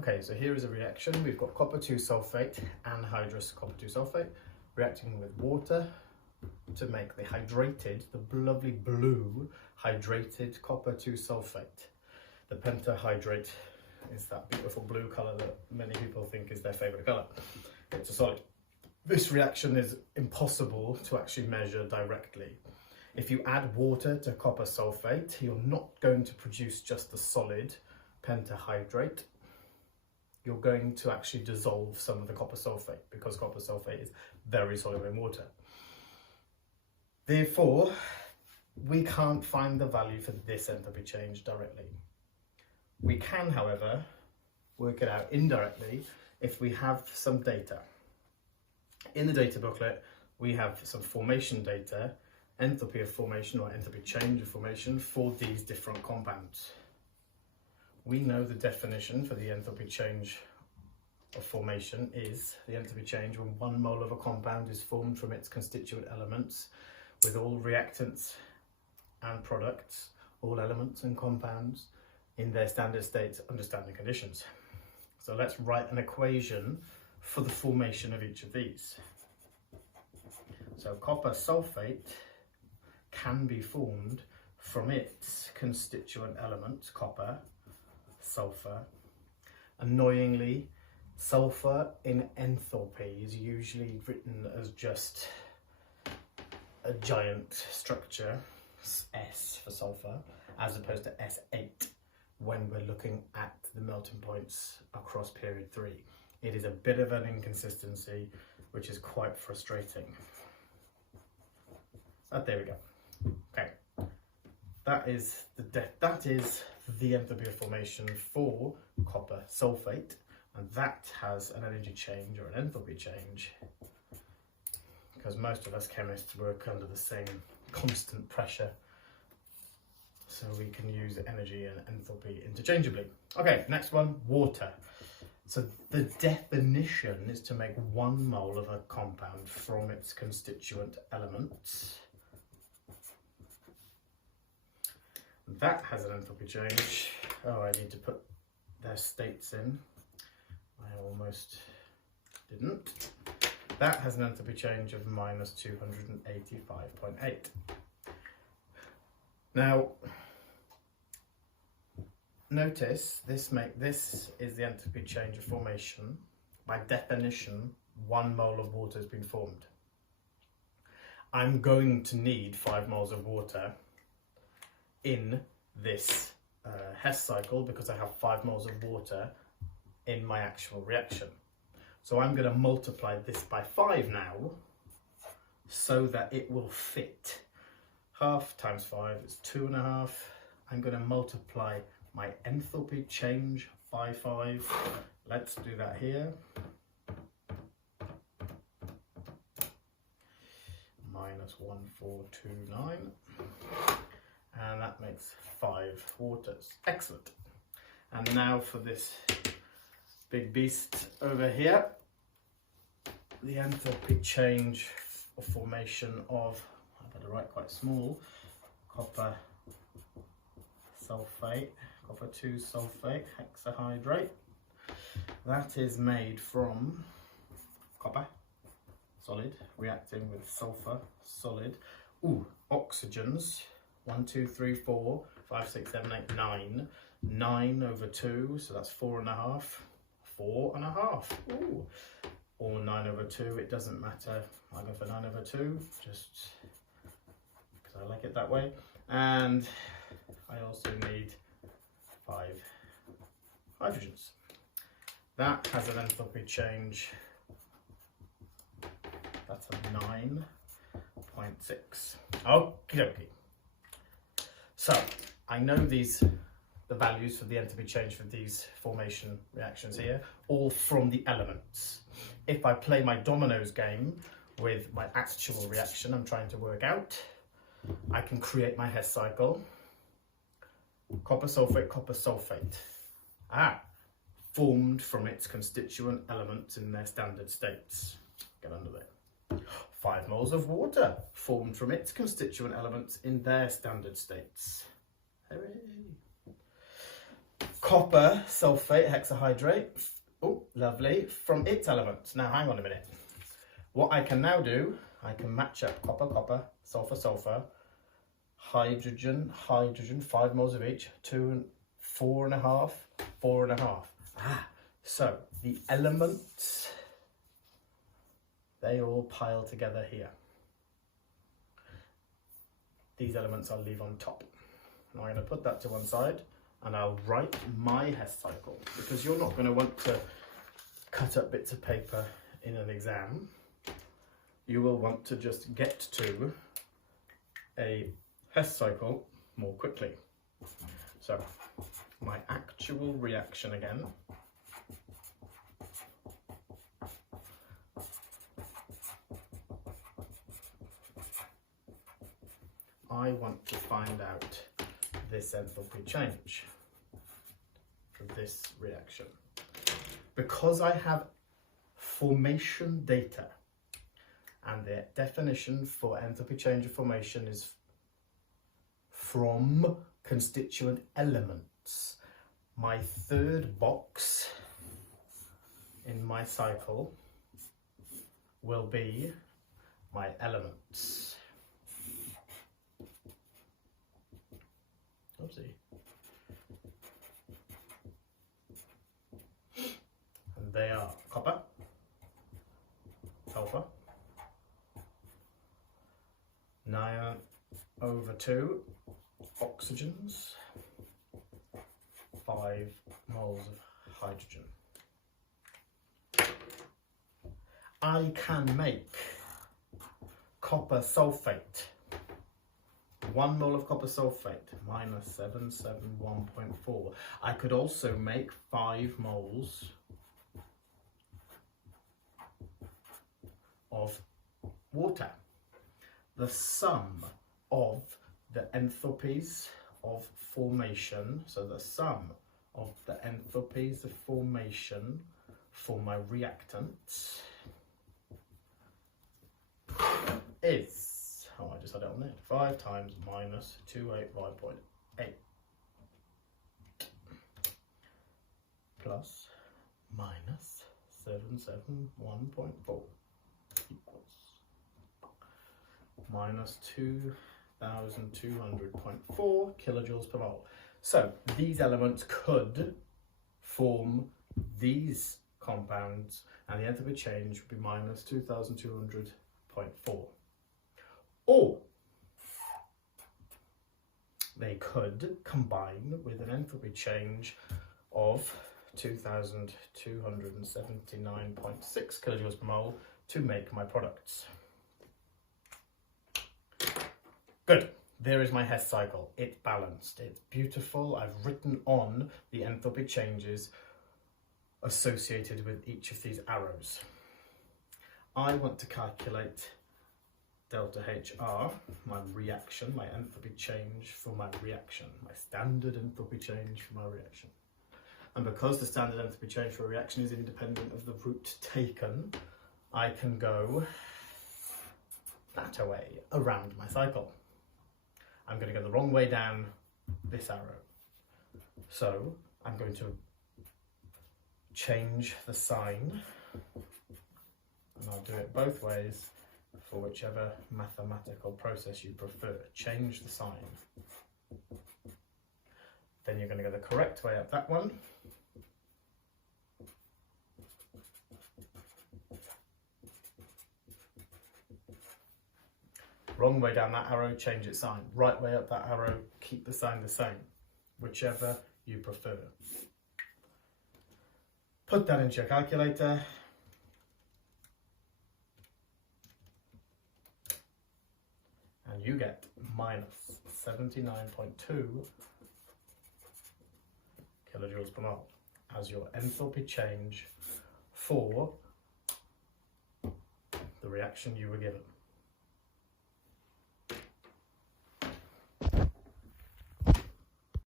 Okay, so here is a reaction. We've got copper 2 sulfate, anhydrous copper 2 sulfate, reacting with water to make the hydrated, the lovely blue hydrated copper 2 sulfate. The pentahydrate is that beautiful blue colour that many people think is their favourite colour. It's a solid. This reaction is impossible to actually measure directly. If you add water to copper sulfate, you're not going to produce just the solid pentahydrate. You're going to actually dissolve some of the copper sulfate because copper sulfate is very soluble in water. Therefore, we can't find the value for this enthalpy change directly. We can, however, work it out indirectly if we have some data. In the data booklet, we have some formation data, enthalpy of formation or enthalpy change of formation for these different compounds. We know the definition for the enthalpy change of formation is the enthalpy change when 1 mole of a compound is formed from its constituent elements with all reactants and products, all elements and compounds in their standard states under standard conditions. So let's write an equation for the formation of each of these. So copper sulfate can be formed from its constituent elements, copper, sulfur. Annoyingly, sulfur in enthalpy is usually written as just a giant structure, S for sulfur, as opposed to S8 when we're looking at the melting points across period 3. It is a bit of an inconsistency, which is quite frustrating. But there we go. Okay, that is the enthalpy of formation for copper sulfate, and that has an energy change or an enthalpy change because most of us chemists work under the same constant pressure, so we can use energy and enthalpy interchangeably. Okay, next one, water. So the definition is to make 1 mole of a compound from its constituent elements. That has an enthalpy change. Oh, I need to put their states in. I almost didn't. That has an enthalpy change of minus 285.8. Now, notice this is the enthalpy change of formation. By definition, 1 mole of water has been formed. I'm going to need 5 moles of water in this Hess cycle because I have 5 moles of water in my actual reaction. So I'm going to multiply this by 5 now so that it will fit. Half times 5 is 2.5. I'm going to multiply my enthalpy change by 5. Let's do that here. Minus 1429. And that makes 5 waters. Excellent. And now for this big beast over here, the enthalpy change of formation of, I better write quite small, copper sulfate, copper 2 sulfate hexahydrate. That is made from copper, solid, reacting with sulfur, solid. Ooh, oxygens, 1, 2, 3, 4, 5, 6, 7, 8, 9. 9 over 2, so that's 4.5. 4.5. Ooh. Or 9 over 2, it doesn't matter. I'll go for 9 over 2, just because I like it that way. And I also need 5 hydrogens. That has an enthalpy change. That's a 9.6. Okie dokie. So I know the values for the enthalpy change for these formation reactions here, all from the elements. If I play my dominoes game with my actual reaction I'm trying to work out, I can create my Hess cycle. Copper sulfate, copper sulfate. Formed from its constituent elements in their standard states. Get under there. 5 moles of water, formed from its constituent elements in their standard states. Hooray! copper sulfate hexahydrate. Oh, lovely, from its elements. Now, hang on a minute. What I can now do, I can match up copper, copper, sulfur, sulfur, hydrogen, hydrogen, 5 moles of each, 2 and 4.5, 4.5. So the elements, they all pile together here. These elements I'll leave on top. Now I'm going to put that to one side and I'll write my Hess cycle, because you're not going to want to cut up bits of paper in an exam. You will want to just get to a Hess cycle more quickly. So my actual reaction again. I want to find out this enthalpy change for this reaction. Because I have formation data, and the definition for enthalpy change of formation is from constituent elements. My third box in my cycle will be my elements. Oopsie. And they are copper, sulfur, 9/2 oxygens, 5 moles of hydrogen. I can make copper sulfate. 1 mole of copper sulfate minus 771.4. I could also make 5 moles of water. The sum of the enthalpies of formation, so the sum of the enthalpies of formation for my reactants is, oh, I just had it on there, 5 times minus 285.8 plus minus 771.4 equals minus 2,200.4 kilojoules per mole. So these elements could form these compounds, and the enthalpy change would be minus 2,200.4. Or they could combine with an enthalpy change of 2,279.6 kilojoules per mole to make my products. Good. There is my Hess cycle. It's balanced. It's beautiful. I've written on the enthalpy changes associated with each of these arrows. I want to calculate delta HR, my reaction, my enthalpy change for my reaction, my standard enthalpy change for my reaction. And because the standard enthalpy change for a reaction is independent of the route taken, I can go that way around my cycle. I'm going to go the wrong way down this arrow. So I'm going to change the sign, and I'll do it both ways for whichever mathematical process you prefer. Change the sign. Then you're going to go the correct way up that one. Wrong way down that arrow, change its sign. Right way up that arrow, keep the sign the same. Whichever you prefer. Put that into your calculator. And you get minus 79.2 kilojoules per mole as your enthalpy change for the reaction you were given.